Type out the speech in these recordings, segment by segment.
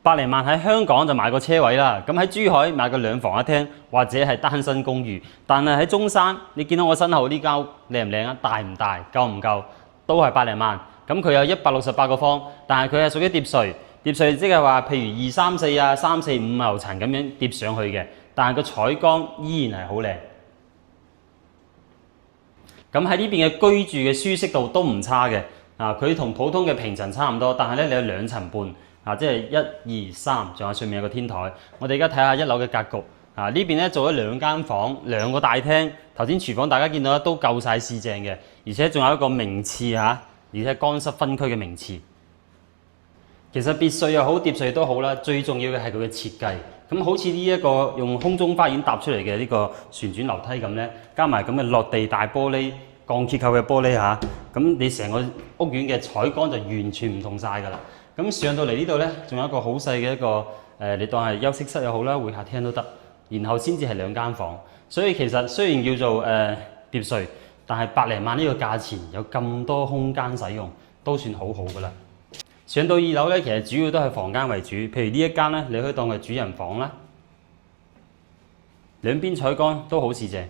百零萬喺香港就買個車位啦，咁喺珠海買個2房1廳或者係單身公寓，但係喺中山，你見到我身後呢間屋靚唔靚啊？大唔大？夠唔夠？都係百零萬。咁佢有168個方，但係佢係屬於疊垂，疊垂即係話譬如2、3、4啊、3、4、5樓層咁樣疊上去嘅，但係個採光依然係好靚。咁喺呢邊嘅居住嘅舒適度都唔差嘅，佢同普通嘅平層差唔多，但係咧你有2層半。即係1、2、3，仲有上面有個天台。我哋而家睇下1樓嘅格局。呢邊咧做咗2間房，2個大廳。頭先廚房大家見到都夠晒四正嘅，而且仲有一個名廁而且乾濕分區嘅名廁。其實別墅又好，疊墅都好啦，最重要嘅係佢嘅設計。咁好似呢一個用空中花園搭出嚟嘅呢個旋轉樓梯咁咧，加埋咁嘅落地大玻璃鋼結構嘅玻璃咁你成個屋苑嘅採光就完全唔同晒㗎啦。咁上到嚟呢度咧，仲有一個好細嘅一個你當係休息室又好啦，會客廳都得。然後先至係2間房，所以其實雖然叫做疊墅，但係百零萬呢個價錢有咁多空間使用，都算好好㗎啦。上到2樓咧，其實主要都係房間為主，譬如呢一間咧，你可以當係主人房啦。兩邊採光都好四正。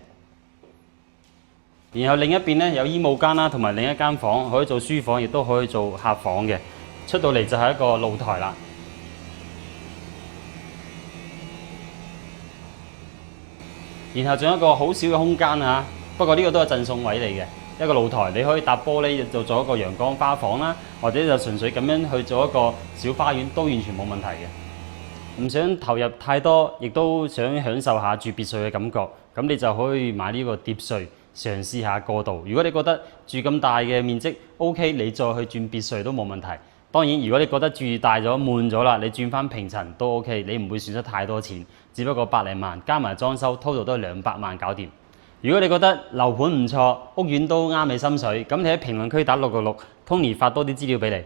然後另一邊咧有衣帽間啦，同埋另一間房可以做書房，亦都可以做客房嘅。出到嚟就係一個露台啦，然後仲有一個好少嘅空間不過呢個都係贈送位嚟嘅，一個露台你可以搭玻璃就做一個陽光花房啦，或者就純粹咁樣去做一個小花園都完全冇問題嘅。唔想投入太多，亦都想享受下住別墅嘅感覺，咁你就可以買呢個疊墅嘗試下過渡。如果你覺得住咁大嘅面積 OK， 你再去轉別墅都冇問題。當然，如果你覺得住大咗悶咗啦，你轉翻平層都 OK， 你唔會損失太多錢，只不過百零萬加埋裝修，total都係200萬搞掂。如果你覺得樓盤唔錯，屋苑都啱你心水，咁你喺評論區打666，Tony 發多啲資料俾你。